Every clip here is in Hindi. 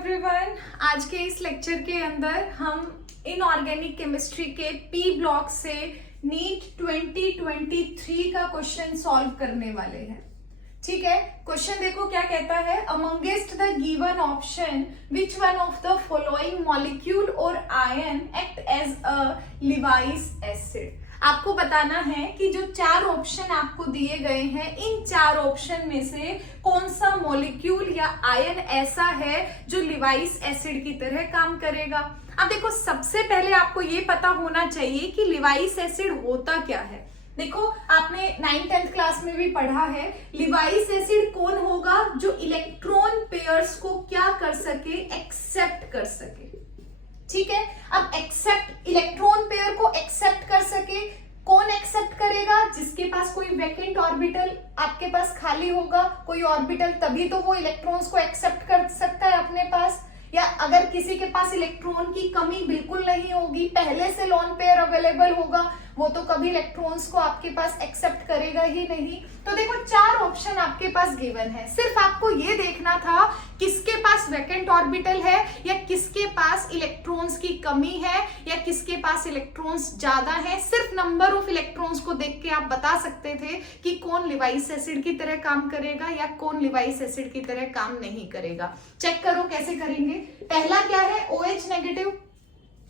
एवरीवन, आज के इस लेक्चर के अंदर हम इनऑर्गेनिक केमिस्ट्री के पी ब्लॉक से नीट 2023 का क्वेश्चन सॉल्व करने वाले हैं। ठीक है, क्वेश्चन देखो क्या कहता है। Amongst the given option which one of the following molecule और ion act as a Lewis acid. आपको बताना है कि जो चार ऑप्शन आपको दिए गए हैं, इन चार ऑप्शन में से कौन सा मॉलिक्यूल या आयन ऐसा है जो लिवाइस एसिड की तरह काम करेगा। अब देखो, सबसे पहले आपको ये पता होना चाहिए कि लिवाइस एसिड होता क्या है। देखो, आपने 9th-10th क्लास में भी पढ़ा है, लिवाइस एसिड कौन होगा जो इलेक्ट्रॉन पेयर्स को क्या कर सके, एक्सेप्ट कर सके। ठीक है, अब एक्सेप्ट, इलेक्ट्रॉन पेयर को एक्सेप्ट कर सके, कौन एक्सेप्ट करेगा? जिसके पास कोई वैकेंट ऑर्बिटल आपके पास खाली होगा, कोई ऑर्बिटल, तभी तो वो इलेक्ट्रॉन्स को एक्सेप्ट कर सकता है अपने पास। या अगर किसी के पास इलेक्ट्रॉन की कमी बिल्कुल नहीं होगी, पहले से लोन पेयर अवेलेबल होगा, वो तो कभी इलेक्ट्रॉन्स को आपके पास एक्सेप्ट करेगा ही नहीं। तो देखो, चार ऑप्शन आपके पास गिवन है, सिर्फ आपको ये देखना था किसके पास वैकेंट ऑर्बिटल है, या किसके पास इलेक्ट्रॉन्स की कमी है, या किसके पास इलेक्ट्रॉन्स ज्यादा है। सिर्फ नंबर ऑफ इलेक्ट्रॉन्स को देख के आप बता सकते थे कि कौन लिवाइस एसिड की तरह काम करेगा या कौन लिवाइस एसिड की तरह काम नहीं करेगा। चेक करो कैसे करेंगे। पहला क्या है, OH नेगेटिव।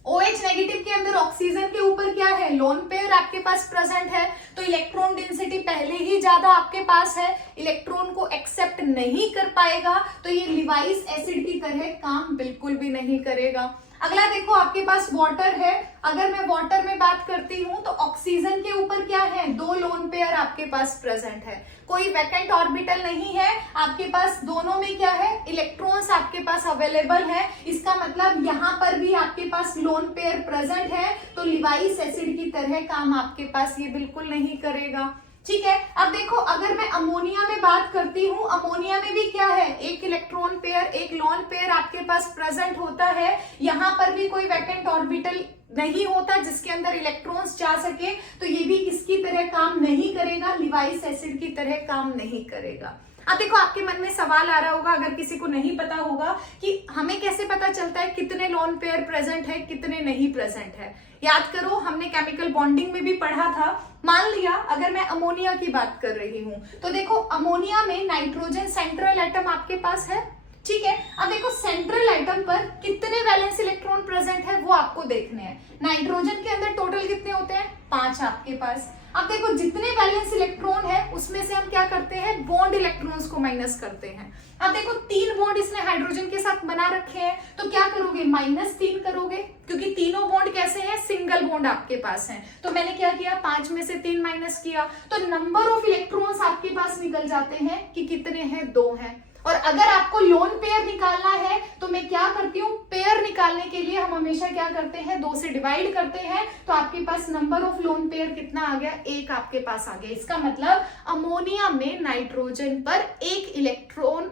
OH नेगेटिव के अंदर ऑक्सीजन के ऊपर क्या है, लोन पेयर आपके पास प्रेजेंट है, तो इलेक्ट्रॉन डेंसिटी पहले ही ज्यादा आपके पास है, इलेक्ट्रॉन को एक्सेप्ट नहीं कर पाएगा, तो ये लिवाइस एसिड की तरह काम बिल्कुल भी नहीं करेगा। अगला देखो, आपके पास वाटर है। अगर मैं वाटर में बात करती हूं तो ऑक्सीजन के ऊपर क्या है, दो लोन पेयर आपके पास प्रेजेंट है, कोई वैकेंट ऑर्बिटल नहीं है आपके पास, दोनों में क्या है, इलेक्ट्रॉन्स आपके पास अवेलेबल है। इसका मतलब यहां पर भी आपके पास लोन पेयर प्रेजेंट है, तो लिवाइस एसिड की तरह काम आपके पास ये बिल्कुल नहीं करेगा। ठीक है, अब देखो, अगर मैं अमोनिया में बात करती हूँ, अमोनिया में भी क्या है, एक इलेक्ट्रॉन पेयर, एक लोन पेयर आपके पास प्रेजेंट होता है, यहाँ पर भी कोई वैकेंट ऑर्बिटल नहीं होता जिसके अंदर इलेक्ट्रॉन्स जा सके, तो ये भी किसकी तरह काम नहीं करेगा, लिवाइस एसिड की तरह काम नहीं करेगा। अब देखो, आपके मन में सवाल आ रहा होगा, अगर किसी को नहीं पता होगा कि हमें कैसे पता चलता है कितने लोन पेयर प्रेजेंट है, कितने नहीं प्रेजेंट है। याद करो, हमने केमिकल बॉन्डिंग में भी पढ़ा था। मान लिया अगर मैं अमोनिया की बात कर रही हूं, तो देखो अमोनिया में नाइट्रोजन सेंट्रल एटम आपके पास है। ठीक है, अब देखो सेंट्रल एटम पर कितने वैलेंस इलेक्ट्रॉन प्रेजेंट है वो आपको देखने हैं। नाइट्रोजन के अंदर टोटल कितने होते हैं, 5 आपके पास। अब देखो, जितने वैलेंस इलेक्ट्रॉन है उसमें से हम क्या करते हैं, बॉन्ड इलेक्ट्रॉन्स को माइनस करते हैं। अब देखो, 3 बॉन्ड इसने हाइड्रोजन के साथ बना रखे हैं, तो क्या करोगे, -3 करोगे, क्योंकि तीनों बॉन्ड कैसे हैं, सिंगल बॉन्ड आपके पास हैं। तो मैंने क्या किया, 5 में से 3 माइनस किया, तो नंबर ऑफ इलेक्ट्रॉन्स आपके पास निकल जाते हैं कि कितने हैं, 2 हैं। और अगर आपको लोन पेयर निकालना है तो मैं क्या करती हूँ, पेयर निकालने के लिए हम हमेशा क्या करते हैं, 2 से डिवाइड करते हैं, तो आपके पास नंबर ऑफ लोन पेयर कितना आ गया, 1 आपके पास आ गया। इसका मतलब अमोनिया में नाइट्रोजन पर 1 इलेक्ट्रॉन,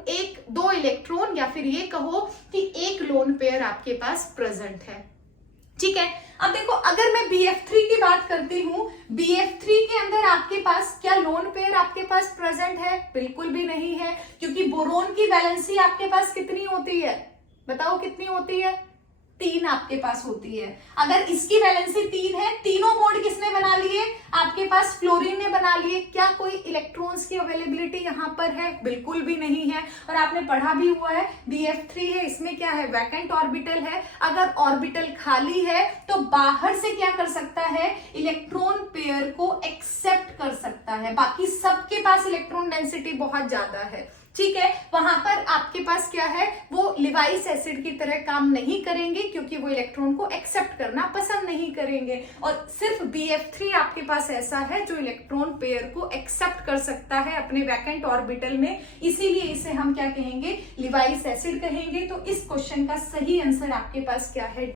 2 इलेक्ट्रॉन, या फिर ये कहो कि 1 लोन पेयर आपके पास प्रेजेंट है। ठीक है, अब देखो, अगर मैं BF3 की बात करती हूँ, BF3 के अंदर आपके पास क्या लोन पेयर आपके पास प्रेजेंट है, बिल्कुल भी नहीं है, क्योंकि बोरोन की वैलेंसी आपके पास कितनी होती है, बताओ कितनी होती है, 3 आपके पास होती है। अगर इसकी वैलेंसी 3 है, तीनों बॉन्ड किसने बना लिए, आपके पास फ्लोरीन ने बना लिए, क्या कोई इलेक्ट्रॉन्स की अवेलेबिलिटी यहाँ पर है, बिल्कुल भी नहीं है। और आपने पढ़ा भी हुआ है, BF3 है, इसमें क्या है, वैकेंट ऑर्बिटल है। अगर ऑर्बिटल खाली है तो बाहर से क्या कर सकता है, इलेक्ट्रॉन पेयर को एक्सेप्ट कर सकता है, बाकी सबके पास इलेक्ट्रॉन डेंसिटी बहुत ज्यादा है। ठीक है, वहां पर आपके पास क्या है, वो लिवाइस एसिड की तरह काम नहीं करेंगे, क्योंकि वो इलेक्ट्रॉन को एक्सेप्ट करना पसंद नहीं करेंगे। और सिर्फ BF3 आपके पास ऐसा है जो इलेक्ट्रॉन पेयर को एक्सेप्ट कर सकता है अपने वैकेंट ऑर्बिटल में, इसीलिए इसे हम क्या कहेंगे, लिवाइस एसिड कहेंगे। तो इस क्वेश्चन का सही आंसर आपके पास क्या है,